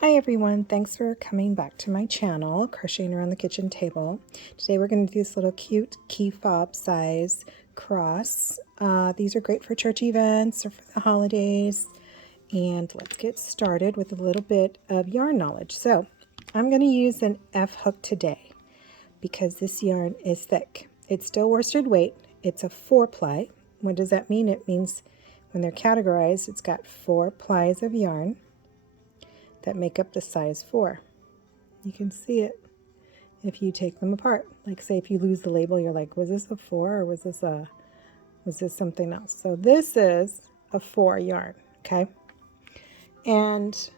Hi everyone, thanks for coming back to my channel, Crocheting Around the Kitchen Table. Today we're going to do this little cute key fob size cross. These are great for church events or for the holidays. And let's get started with a little bit of yarn knowledge. So I'm going to use an F hook today because this yarn is thick. It's still worsted weight. It's a 4-ply. What does that mean? It means when they're categorized, it's got 4 plies of yarn that make up the size 4. You can see it if you take them apart. Like say if you lose the label, you're like, was this a 4 or was this something else? So this is a 4 yarn, okay? And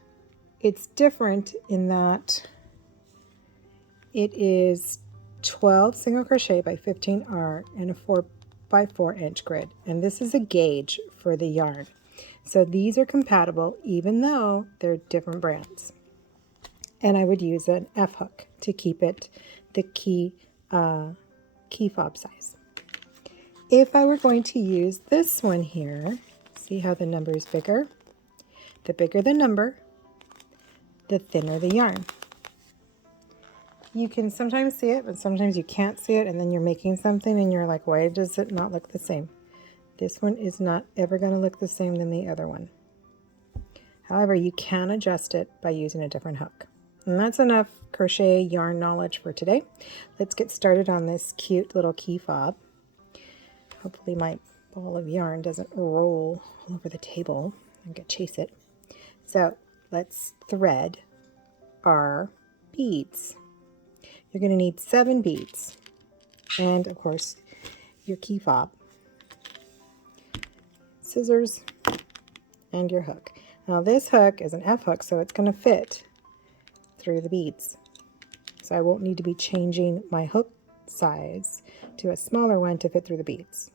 it's different in that it is 12 single crochet by 15 R and a 4 by 4 inch grid. And this is a gauge for the yarn. So these are compatible even though they're different brands. And I would use an F hook to keep it the key fob size. If I were going to use this one here, see how the number is bigger? The bigger the number, the thinner the yarn. You can sometimes see it, but sometimes you can't see it, and then you're making something and you're like, why does it not look the same? This one is not ever going to look the same than the other one. However, you can adjust it by using a different hook. And that's enough crochet yarn knowledge for today. Let's get started on this cute little key fob. Hopefully my ball of yarn doesn't roll all over the table and chase it. So let's thread our beads. You're going to need 7 beads and of course your key fob, scissors, and your hook. Now this hook is an F hook, so it's going to fit through the beads. So I won't need to be changing my hook size to a smaller one to fit through the beads.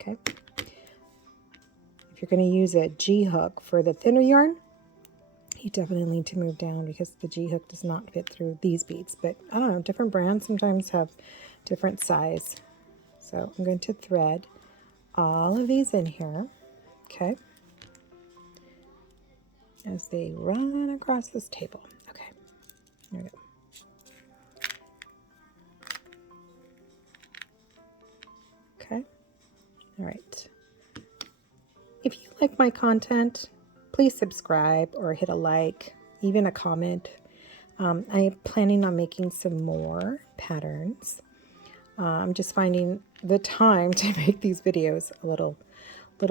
Okay. If you're going to use a G hook for the thinner yarn, you definitely need to move down because the G hook does not fit through these beads. But I don't know, different brands sometimes have different size. So I'm going to thread all of these in here. Okay. As they run across this table. Okay, here we go. Okay, all right. If you like my content, please subscribe or hit a like, even a comment. I am planning on making some more patterns. I'm just finding the time to make these videos a little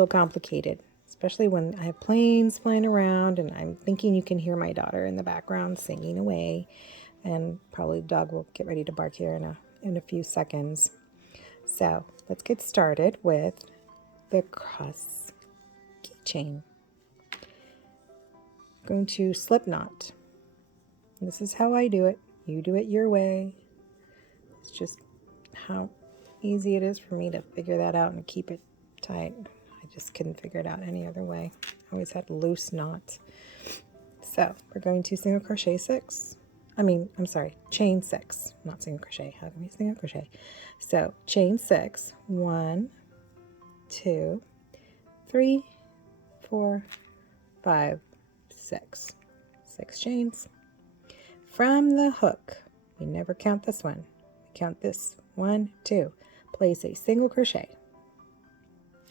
complicated. Especially when I have planes flying around and I'm thinking you can hear my daughter in the background singing away, and probably the dog will get ready to bark here in a few seconds. So let's get started with the cross keychain. I'm going to slip knot. This is how I do it. You do it your way. It's just how easy it is for me to figure that out and keep it tight. I just couldn't figure it out any other way. I always had loose knots. So we're going to single crochet 6. Chain 6, not single crochet. How can we single crochet? So chain 6, 1, 2, 3, 4, 5, 6. 6 chains. From the hook, we never count this one. We count this 1, 2. Place a single crochet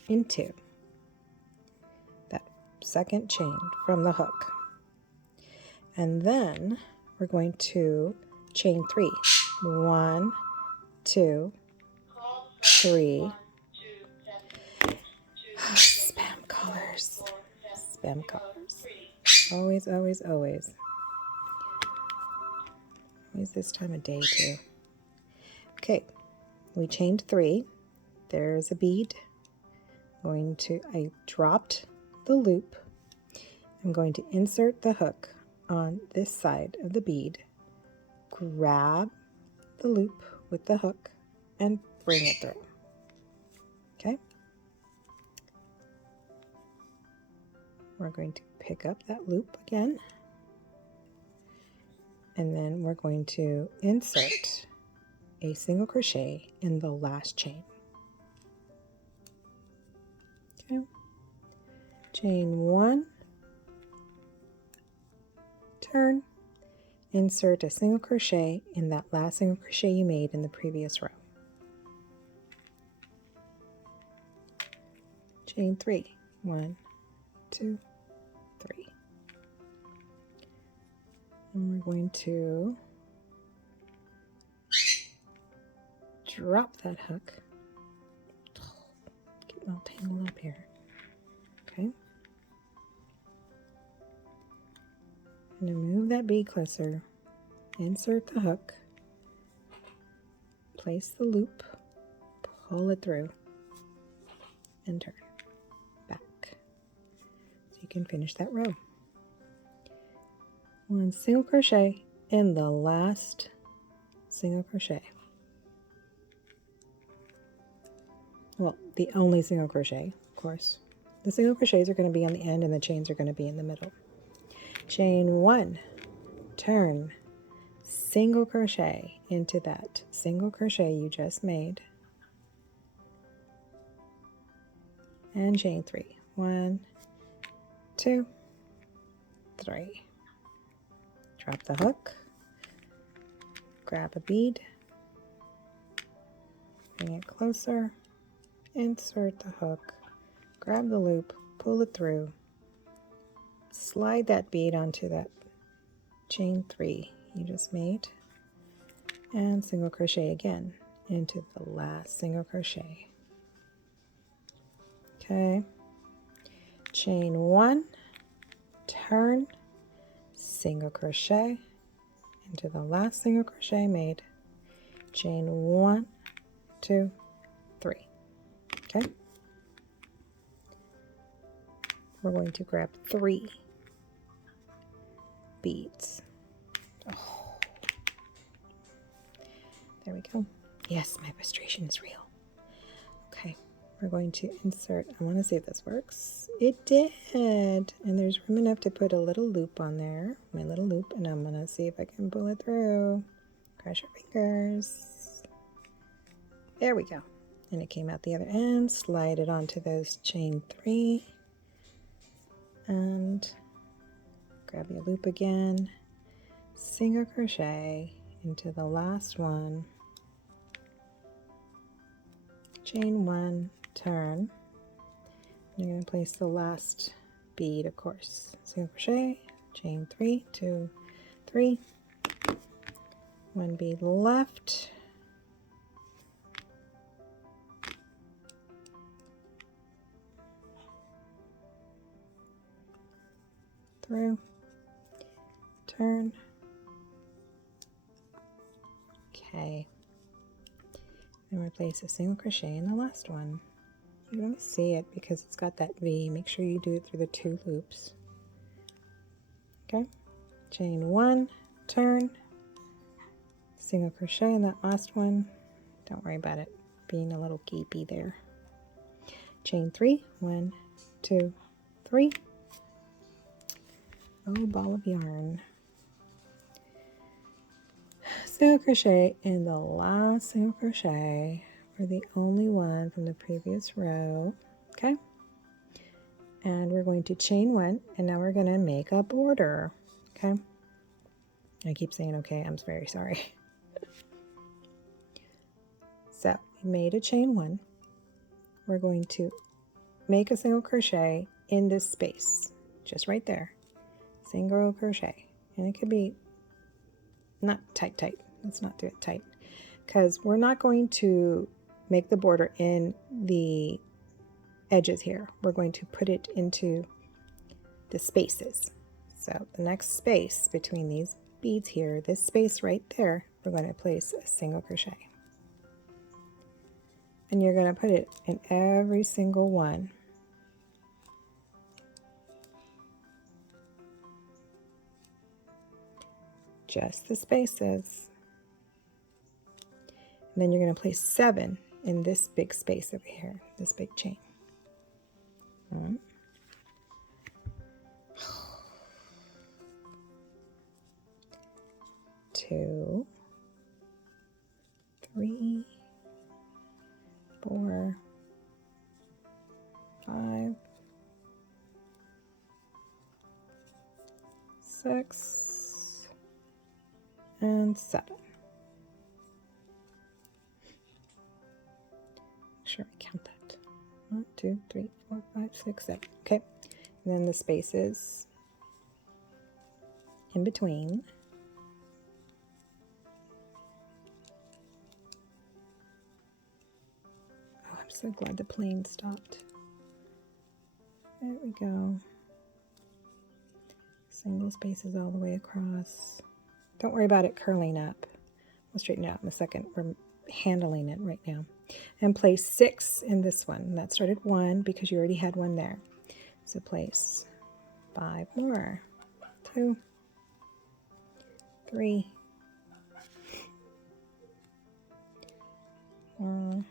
into that second chain from the hook, and then we're going to chain 3. 1, 2, 3. Spam colors. Spam colors. Always, always, always. Always this time of day too. Okay, we chained 3. There's a bead. I dropped the loop. I'm going to insert the hook on this side of the bead, grab the loop with the hook, and bring it through. Okay? We're going to pick up that loop again, and then we're going to insert a single crochet in the last chain. Okay? Chain 1, turn, insert a single crochet in that last single crochet you made in the previous row. Chain 3, 1, 2, 3. And we're going to drop that hook. Getting all tangled up here. Okay. And to move that bead closer, insert the hook, place the loop, pull it through, and turn back. So you can finish that row. 1 single crochet in the last single crochet. Well, the only single crochet, of course. The single crochets are going to be on the end and the chains are going to be in the middle. Chain 1, turn, single crochet into that single crochet you just made, and chain 3. 1, 2, 3. Drop the hook, grab a bead, bring it closer, insert the hook, grab the loop, pull it through, slide that bead onto that chain 3 you just made, and single crochet again into the last single crochet. Okay, chain 1, turn, single crochet into the last single crochet made, chain 1, 2, 3. Okay, we're going to grab 3 beads. Oh, there we go. Yes, my frustration is real. Okay, we're going to insert, I want to see if this works. It did, and there's room enough to put a little loop on there, my little loop, and I'm going to see if I can pull it through. Cross your fingers. There we go. And it came out the other end. Slide it onto those chain 3, and grab your loop again, single crochet into the last one, chain 1, turn. You're going to place the last bead, of course, single crochet, chain 3, 2, 3, 1 bead left, through, turn. Okay, and replace a single crochet in the last one. You don't see it because it's got that V. Make sure you do it through the 2 loops. Okay, chain 1, turn, single crochet in that last one. Don't worry about it being a little geepy there. Chain 3, 1, 2, 3. Oh, ball of yarn. Single crochet in the last single crochet for the only one from the previous row. Okay, and we're going to chain 1, and now we're going to make a border. Okay, I keep saying okay, I'm very sorry. So we made a chain 1. We're going to make a single crochet in this space, just right there. Single crochet, and it could be not tight. Let's not do it tight, because we're not going to make the border in the edges here. We're going to put it into the spaces. So the next space between these beads here, this space right there, we're going to place a single crochet, and you're going to put it in every single one. Just the spaces. And then you're going to place 7 in this big space over here, this big chain. 1, 2, 3, 4, 5, 6, and 7. Make sure I count that. 1, 2, 3, 4, 5, 6, 7. Okay, and then the spaces in between. Oh, I'm so glad the plane stopped. There we go. Single spaces all the way across. Don't worry about it curling up. We'll straighten it out in a second. We're handling it right now. And place 6 in this one. That started 1 because you already had one there. So place 5 more. 2, 3, 4.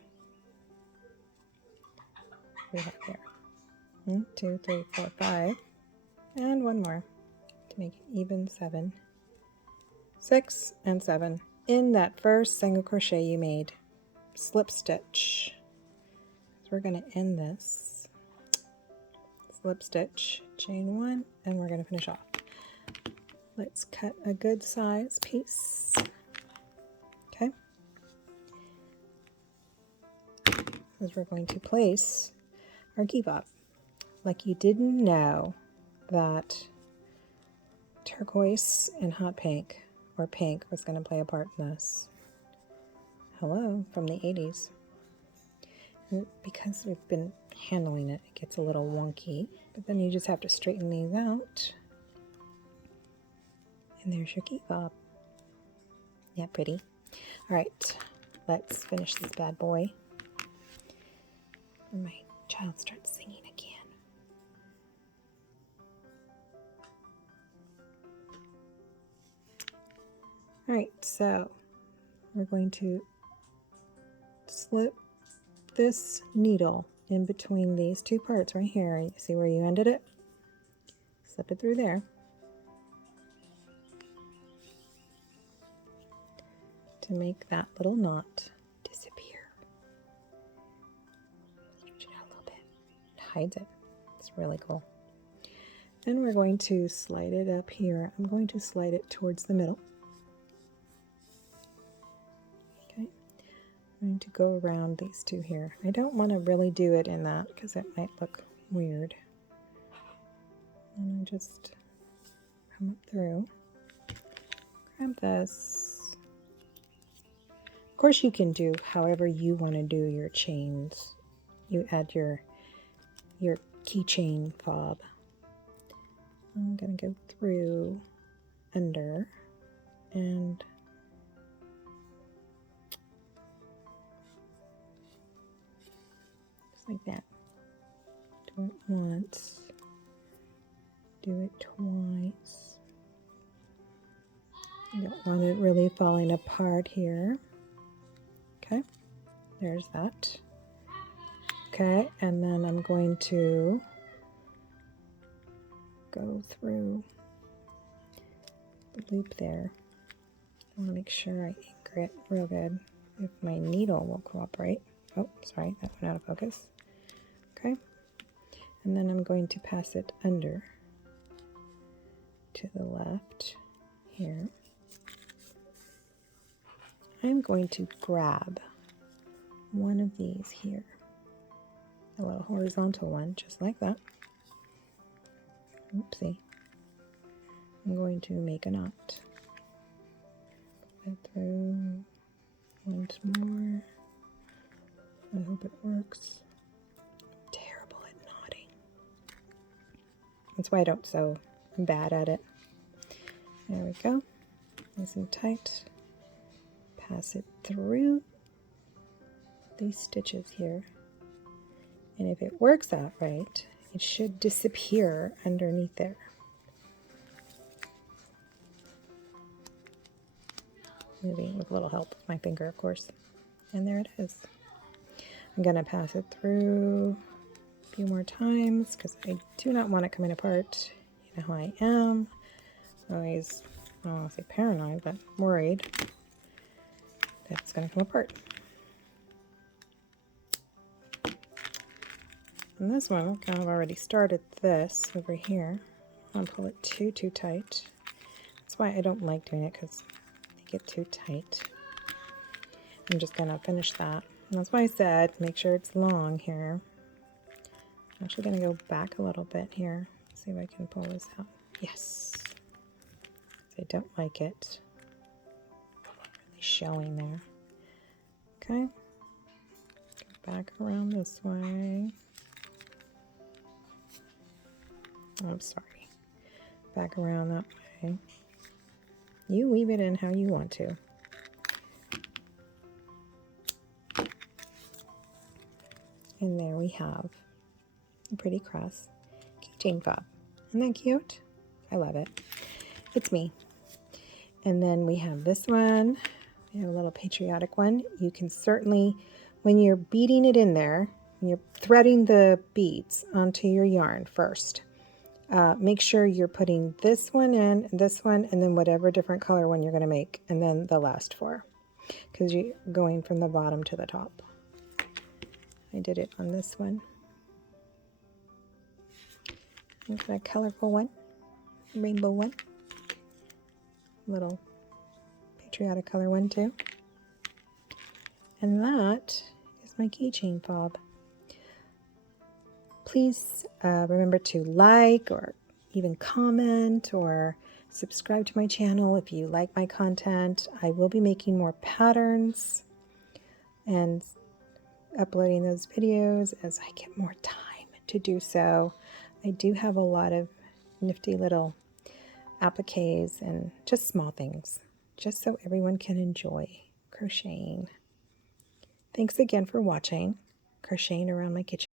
We have here 1, 2, 3, 4, 5, and one more to make it even 7, 6, and 7 in that first single crochet you made. Slip stitch. So we're going to end this. Slip stitch, chain 1, and we're going to finish off. Let's cut a good size piece. Okay. Because we're going to place our key fob. Like you didn't know that turquoise and hot pink or pink was going to play a part in this. Hello, from the 80s. And because we've been handling it, it gets a little wonky, but then you just have to straighten these out. And there's your key fob. Yeah, pretty. All right, let's finish this bad boy. And my child starts singing again. All right, so we're going to slip this needle in between these two parts right here. You see where you ended it? Slip it through there. To make that little knot disappear. Stretch it out a little bit. It hides it. It's really cool. Then we're going to slide it up here. I'm going to slide it towards the middle. Okay. I'm going to go around these two here. I don't want to really do it in that because it might look weird. And I just come up through. Grab this. Of course you can do however you want to do your chains. You add your keychain fob. I'm going to go through under and just like that. Do it once. Do it twice. You don't want it really falling apart here. Okay, there's that. Okay, and then I'm going to go through the loop there. I want to make sure I anchor it real good if my needle will cooperate. Oh, sorry, that went out of focus. Okay, and then I'm going to pass it under to the left here. I'm going to grab one of these here, a little horizontal one, just like that. Oopsie. I'm going to make a knot. Pull it through once more. I hope it works. I'm terrible at knotting. That's why I don't sew. I'm bad at it. There we go. Nice and tight. Pass it through these stitches here. And if it works out right, it should disappear underneath there. Maybe with a little help with my finger, of course. And there it is. I'm going to pass it through a few more times because I do not want it coming apart. You know how I am. Always, I don't want to say paranoid, but worried that it's going to come apart. And this one, I kind of already started this over here. I don't pull it too tight. That's why I don't like doing it, because make it too tight. I'm just going to finish that. And that's why I said make sure it's long here. I'm actually going to go back a little bit here. See if I can pull this out. Yes. I don't like it really showing there. Okay. Go back around this way. I'm sorry. Back around that way. You weave it in how you want to. And there we have a pretty cross keychain fob. Isn't that cute? I love it. It's me. And then we have this one. We have a little patriotic one. You can certainly, when you're beading it in there, when you're threading the beads onto your yarn first, make sure you're putting this one in, this one, and then whatever different color one you're going to make, and then the last four, because you're going from the bottom to the top. I did it on this one. Look at that colorful one, rainbow one, little patriotic color one too. And that is my keychain fob. Please remember to like or even comment or subscribe to my channel if you like my content. I will be making more patterns and uploading those videos as I get more time to do so. I do have a lot of nifty little appliques and just small things, just so everyone can enjoy crocheting. Thanks again for watching Crocheting Around My Kitchen.